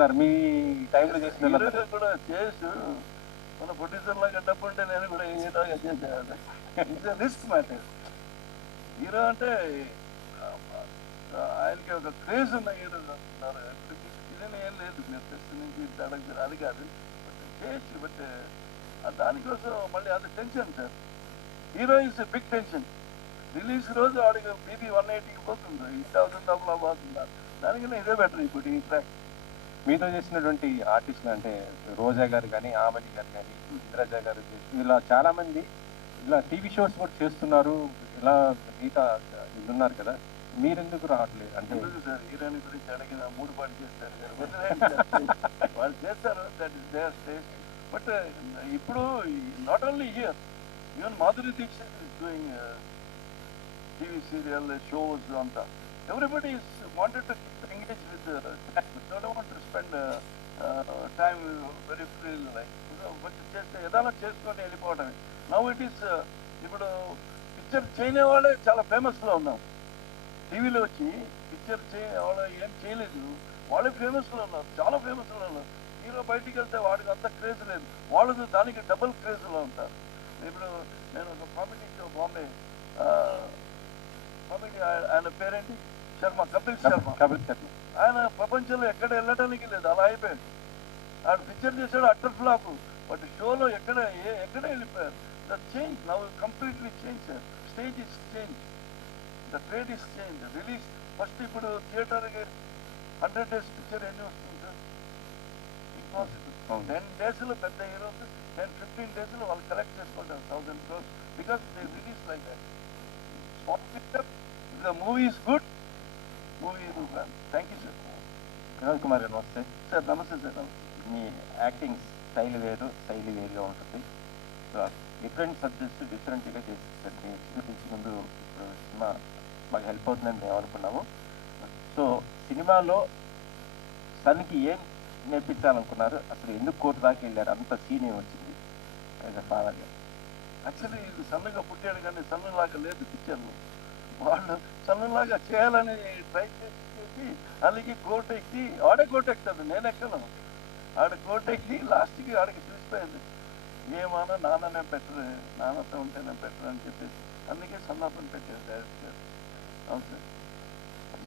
మీ టైంలో చేసిన హీరోగా కూడా చేసు మన ప్రొడ్యూసర్ లాగా డబ్బు ఉంటే నేను కూడా హీరోగా చేసేది. It's risk matter. హీరో అంటే ఆయనకి ఒక క్రేజ్ ఉన్న హీరోలు ఉన్నారు. ఇదని ఏం లేదు, మీరు టెస్ట్ నుంచి ఇంత అడగదు అది కాదు. బట్ చేయొచ్చు, బట్ దానికోసం మళ్ళీ అది tension sir. Hero is big tension. Release రోజు ఆడికి బీపీ 180కి పోతుంది, ఇంత అవుతుంది డబ్బులు పోతుందా, దానికన్నా ఇదే బెటర్ ఇప్పుడు ఈ ట్రాక్. మీతో చేసినటువంటి ఆర్టిస్టులు అంటే రోజా గారు కానీ, ఆమని గారు కానీ, ఇంద్రజ గారు, ఇలా చాలా మంది ఇలా టీవీ షోస్ కూడా చేస్తున్నారు. ఇలా మిగతా ఉన్నారు కదా, మీరెందుకు రావట్లేదు? అంటే సార్ హీరోయిన్ గురించి అడిగిన 3 పాటు చేస్తారు వాళ్ళు చేస్తారు, that is their taste. But ఇప్పుడు not only here, even Madhuri Dixit is doing TV serial shows అంతా. Everybody is wanted to engage with don't want to spend time very free like. But చేస్తే ఏదైనా చేసుకొని వెళ్ళిపోవడమే. నవ్ ఇట్ ఈస్ ఇప్పుడు picture చేయని వాళ్ళే చాలా ఫేమస్లో ఉన్నాం. టీవీలో వచ్చి పిక్చర్ వాళ్ళు ఏం చేయలేదు, వాళ్ళే ఫేమస్లో ఉన్నారు, చాలా ఫేమస్లో ఉన్నారు. హీరో బయటికి వెళ్తే వాడికి అంత క్రేజ్ లేదు, వాళ్ళు దానికి డబుల్ క్రేజ్లో ఉంటారు. ఇప్పుడు నేను ఒక కామెడీ షో బాంబే, కామెడీ, ఆయన పేరేంటి, శర్మ, కపిల్ శర్మ. ఆయన ప్రపంచంలో ఎక్కడ వెళ్ళడానికి లేదు, అలా అయిపోయాడు. ఆయన పిక్చర్ చేశాడు, అట్టర్ ఫ్లాప్. బట్ షోలో ఎక్కడ వెళ్ళిపోయారు. The change now completely change sir. Stage is change, the trade is change. Release first ఇప్పుడు థియేటర్కి 100 days పిక్చర్ ఎన్ని వస్తుంది సార్? ఇంపాసిబుల్. 10 daysలో పెద్ద హీరోస్ 10-15 daysలో వాళ్ళు కలెక్ట్ చేసుకుంటారు 1000 crores because they release like that. Small picture, the movie is good, movie is good. Thank you sir. Vinod Kumar గారు నమస్తే sir. నమస్తే సార్. నమస్తే. మీ యాక్టింగ్ స్టైల్ వేరు, శైలి వేరుగా ఉంటుంది. సో డిఫరెంట్ సబ్జెక్ట్స్ డిఫరెంట్గా చేసేసారు. మీ ఎక్స్పీరియన్స్ ముందు ఇప్పుడు సినిమా మాకు హెల్ప్ అవుతుందని మేము అనుకున్నాము. సో సినిమాలో సన్కి ఏం నేర్పించాలనుకున్నారు? అసలు ఎందుకు కోర్టు దాకా వెళ్ళారు? అంత సీన్ వచ్చింది ఫాదర్గా. యాక్చువల్లీ ఇది సన్నగా పుట్టాడు కానీ సన్నలాగా లేదు పిక్చర్లో. వాళ్ళు సన్నలాగా చేయాలని ట్రై చేసి అలాగే కోర్టు ఎక్కి, ఆడే కోర్టు ఎక్కుతాడు, నేను ఎక్కను. ఆడ కోర్టు ఎక్కి లాస్ట్కి ఆడికి చూసిపోయింది, ఏమన్నా నాన్ననే బెటర్, నాన్నతో ఉంటేనే బెటర్ అని చెప్పేసి అందుకే సన్నాపని పెట్టారు డైరెక్ట్ గారు. అవును సార్.